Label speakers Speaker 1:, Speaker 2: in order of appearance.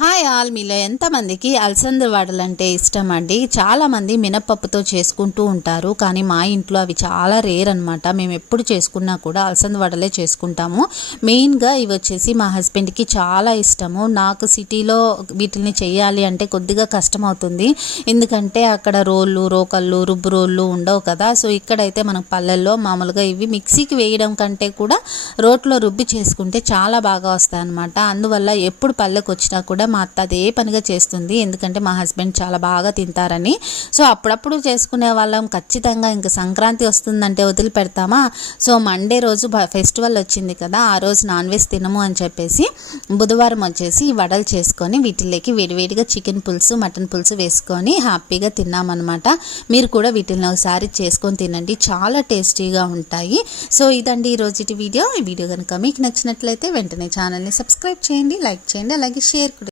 Speaker 1: Hi all. మీలో ఎంతమందికి అలసంద వడలంటే ఇష్టం అండి చాలామంది మినపప్పుతో చేసుకుంటూ ఉంటారు. కానీ మా ఇంట్లో అవి చాలా రేర్ అనమాట మేము ఎప్పుడు చేసుకున్నా కూడా అలసంద వడలే చేసుకుంటాము. మెయిన్గా ఇవి వచ్చేసి మా హస్బెండ్కి చాలా ఇష్టము. నాకు సిటీలో వీటిని చేయాలి అంటే కొద్దిగా కష్టం అవుతుంది ఎందుకంటే అక్కడ రోళ్ళు రోకళ్ళు రుబ్బు రోళ్ళు ఉండవు కదా. సో ఇక్కడైతే మనకు పల్లెల్లో మామూలుగా ఇవి మిక్సీకి వేయడం కంటే కూడా రోట్లో రుబ్బి చేసుకుంటే చాలా బాగా వస్తాయి అనమాట అందువల్ల ఎప్పుడు పల్లెకి వచ్చినా కూడా మా అత్త అదే పనిగా చేస్తుంది. ఎందుకంటే మా హస్బెండ్ చాలా బాగా తింటారని. సో అప్పుడప్పుడు చేసుకునే వాళ్ళం. ఖచ్చితంగా ఇంకా సంక్రాంతి వస్తుందంటే వదిలిపెడతామా? సో మండే రోజు ఫెస్టివల్ వచ్చింది కదా ఆ రోజు నాన్ వెజ్ తినము అని చెప్పేసి బుధవారం వచ్చేసి వడలు చేసుకొని వీటిలోకి వేడివేడిగా చికెన్ పులుసు మటన్ పులుసు వేసుకొని హ్యాపీగా తిన్నామన్నమాట. మీరు కూడా వీటిని ఒకసారి చేసుకొని తినండి. చాలా టేస్టీగా ఉంటాయి. సో ఇదండి ఈ వీడియో. ఈ వీడియో కనుక మీకు నచ్చినట్లయితే వెంటనే ఛానల్ని సబ్స్క్రైబ్ చేయండి లైక్ చేయండి అలాగే షేర్ కూడా